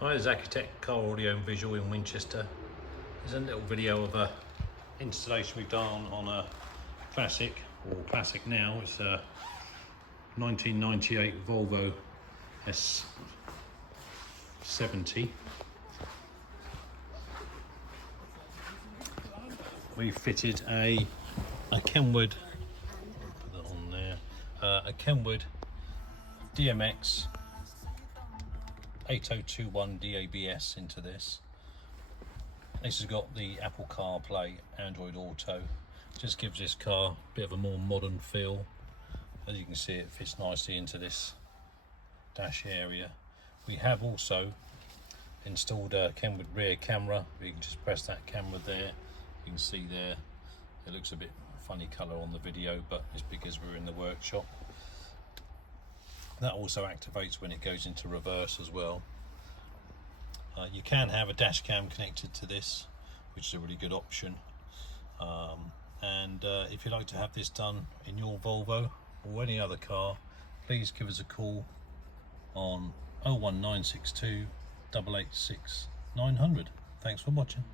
Hi, it's Accutek Car Audio and Visual in Winchester. There's a little video of a installation we've done on a classic, or classic now. It's a 1998 Volvo S70. We fitted a KENWOOD, put that on there, a KENWOOD DMX8021DABS into this. This has got the Apple CarPlay Android Auto. Just gives this car a bit of a more modern feel. As you can see, it fits nicely into this dash area. We have also installed a KENWOOD rear camera. You can just press that camera there. You can see there, it looks a bit funny colour on the video, but it's because we're in the workshop. That also activates when it goes into reverse as well. You can have a dash cam connected to this, which is a really good option. If you'd like to have this done in your Volvo or any other car, please give us a call on 01962 886 900. Thanks for watching.